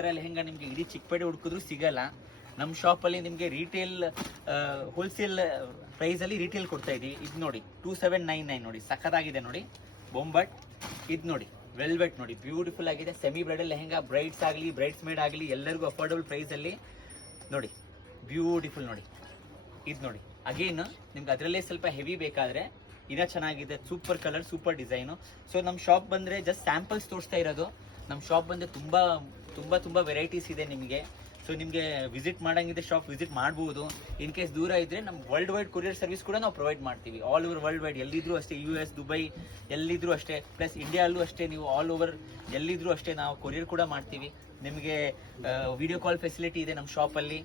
ತರ ಲೆಹೆಂಗಾ ನಿಮ್ಗೆ ಇಡೀ ಚಿಕ್ಕಪೇಟೆ ಹುಡುಕಿದ್ರು ಸಿಗಲ್ಲ. ನಮ್ಮ ಶಾಪಲ್ಲಿ ನಿಮಗೆ ರೀಟೇಲ್ ಹೋಲ್ಸೇಲ್ ಪ್ರೈಸ್ ಅಲ್ಲಿ ರೀಟೇಲ್ ಕೊಡ್ತಾ ಇದೀವಿ. ಇದು ನೋಡಿ 2799 ನೋಡಿ, ಸಖತ್ತಾಗಿದೆ ನೋಡಿ ಬೊಂಬಟ್. ಇದು ನೋಡಿ ವೆಲ್ವೆಟ್ ನೋಡಿ, ಬ್ಯೂಟಿಫುಲ್ ಆಗಿದೆ. ಸೆಮಿ ಬ್ರೈಡಲ್ ಲೆಹೆಂಗಾ, ಬ್ರೈಡ್ಸ್ ಆಗಲಿ ಬ್ರೈಡ್ಸ್ ಮೇಡ್ ಆಗಲಿ ಎಲ್ಲರಿಗೂ ಅಫೋರ್ಡಬಲ್ ಪ್ರೈಸ್ ಅಲ್ಲಿ ನೋಡಿ, ಬ್ಯೂಟಿಫುಲ್ ನೋಡಿ. ಇದು ನೋಡಿ ಅಗೇನ್ ನಿಮ್ಗೆ ಅದರಲ್ಲೇ ಸ್ವಲ್ಪ ಹೆವಿ ಬೇಕಾದ್ರೆ ಇನ್ನ ಚೆನ್ನಾಗಿದೆ. Super colour, super design. So ನಮ್ಮ ಶಾಪ್ ಬಂದ್ರೆ ಜಸ್ಟ್ ಸ್ಯಾಂಪಲ್ಸ್ ತೋರಿಸ್ತಾ ಇರೋದು. ನಮ್ಮ ಶಾಪ್ ಬಂದ್ರೆ ತುಂಬಾ ತುಂಬಾ ತುಂಬಾ ವೆರೈಟೀಸ್ ಇದೆ ನಿಮಗೆ. ಸೊ ನಿಮಗೆ ವಿಸಿಟ್ ಮಾಡಂಗಿದೆ ಶಾಪ್ ವಿಸಿಟ್ ಮಾಡ್ಬೋದು. ಇನ್ ಕೇಸ್ ದೂರ ಇದ್ರೆ ನಮ್ಮ ವರ್ಲ್ಡ್ ವೈಡ್ ಕೊರಿಯರ್ ಸರ್ವಿಸ್ ಕೂಡ ನಾವು ಪ್ರೊವೈಡ್ ಮಾಡ್ತೀವಿ. ಆಲ್ ಓವರ್ ವರ್ಲ್ಡ್ ವೈಡ್ ಎಲ್ಲಿದ್ರು ಅಷ್ಟೇ, US, ದುಬೈ ಎಲ್ಲಿದ್ರು ಅಷ್ಟೇ, ಪ್ಲಸ್ ಇಂಡಿಯಾಲ್ಲೂ ಅಷ್ಟೇ. ನೀವು ಆಲ್ ಓವರ್ ಎಲ್ಲಿದ್ರು ಅಷ್ಟೇ ನಾವು ಕೊರಿಯರ್ ಕೂಡ ಮಾಡ್ತೀವಿ. ನಿಮಗೆ ವಿಡಿಯೋ ಕಾಲ್ ಫೆಸಿಲಿಟಿ ಇದೆ ನಮ್ಮ ಶಾಪಲ್ಲಿ.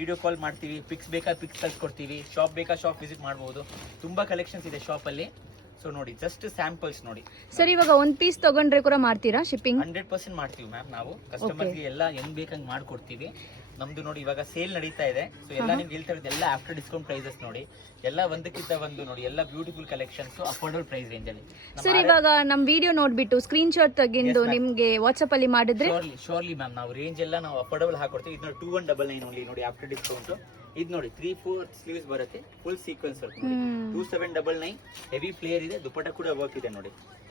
ವಿಡಿಯೋ ಕಾಲ್ ಮಾಡ್ತೀವಿ, ಪಿಕ್ಸ್ ಬೇಕಾ ಪಿಕ್ಸ್ ಕಳ್ಸಿಕೊಡ್ತೀವಿ, ಶಾಪ್ ಬೇಕಾ ಶಾಪ್ ವಿಸಿಟ್ ಮಾಡ್ಬೋದು. ತುಂಬಾ ಕಲೆಕ್ಷನ್ಸ್ ಇದೆ ಶಾಪಲ್ಲಿ. ಸೊ ನೋಡಿ ಜಸ್ಟ್ ಸ್ಯಾಂಪಲ್ಸ್ ನೋಡಿ ಸರ್. ಇವಾಗ ಒಂದ್ ಪೀಸ್ ತಗೊಂಡ್ರೆ ಕೂಡ ಮಾಡ್ತೀರಾ ಶಿಪ್ಪಿಂಗ್? 100% ಮಾಡ್ತೀವಿ ಮ್ಯಾಮ್. ನಾವು ಕಸ್ಟಮರ್ಗೆ ಎಲ್ಲ ಹೆಂಗ್ ಬೇಕಂಗ್ ಮಾಡ್ಕೊಡ್ತೀವಿ. ನಮ್ದು ನೋಡಿ ಇವಾಗ ಸೇಲ್ ನಡೀತಾ ಇದೆ. ಸೊ ಎಲ್ಲ ನಿಮ್ಗೆ ಹೇಳ್ತಾ ಇರೋದು ಎಲ್ಲ ಆಫ್ಟರ್ ಡಿಸ್ಕೌಂಟ್ ಪ್ರೈಸಸ್ ನೋಡಿ. ಎಲ್ಲ ಒಂದಕ್ಕಿಂತ ಒಂದು ನೋಡಿ, ಎಲ್ಲ beautiful collections affordable price range ಅಲ್ಲಿ. ಸರ್ ಇವಾಗ ನಮ್ ವಿಡಿಯೋ ನೋಡ್ಬಿಟ್ಟು ಸ್ಕ್ರೀನ್ ಶಾಟ್ ತೆಗೆದು ನಿಮ್ಗೆ ವಾಟ್ಸ್ಆಪ್ ಅಲ್ಲಿ ಮಾಡಿದ್ರೆ ಶೋರ್ಲಿ ಮ್ಯಾಮ್ ನಾವು ರೇಂಜ್ ಎಲ್ಲ ನಾವು ಅಫೋರ್ಡಬಲ್ ಹಾಕೊಡ್ತೀವಿ. ಇದು ನೋಡಿ 2199 ಓನ್ಲಿ ನೋಡಿ ಆಫ್ಟರ್ ಡಿಸ್ಕೌಂಟ್. ಇದು ನೋಡಿ 3-4 ಸ್ಲೀವ್ಸ್ ಬರುತ್ತೆ, ಫುಲ್ ಸೀಕ್ವೆನ್ಸ್ ವರ್ಕ್ ನೋಡಿ. 2799 ಹೆವಿ ಫ್ಲೇರ್ ಇದೆ, ದುಪಟ್ಟ ಕೂಡ ವರ್ಕ್ ಇದೆ ನೋಡಿ.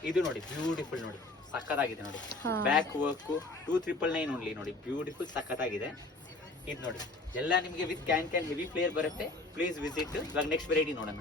ಇದು ನೋಡಿ ಬ್ಯೂಟಿಫುಲ್ ನೋಡಿ, ಸಖತ್ತಾಗಿದೆ ನೋಡಿ. ಬ್ಯಾಕ್ ವರ್ಕ್ 2399 ಓನ್ಲಿ ನೋಡಿ, ಬ್ಯೂಟಿಫುಲ್ ಸಖತ್ತಾಗಿದೆ. ಇದು ನೋಡಿ ಎಲ್ಲ ನಿಮಗೆ ವಿತ್ ಕ್ಯಾನ್ ಹೆವಿ ಫ್ಲೇರ್ ಬರುತ್ತೆ. Please visit. ಇವಾಗ ನೆಕ್ಸ್ಟ್ ವೆರೈಟಿ ನೋಡೋಣ.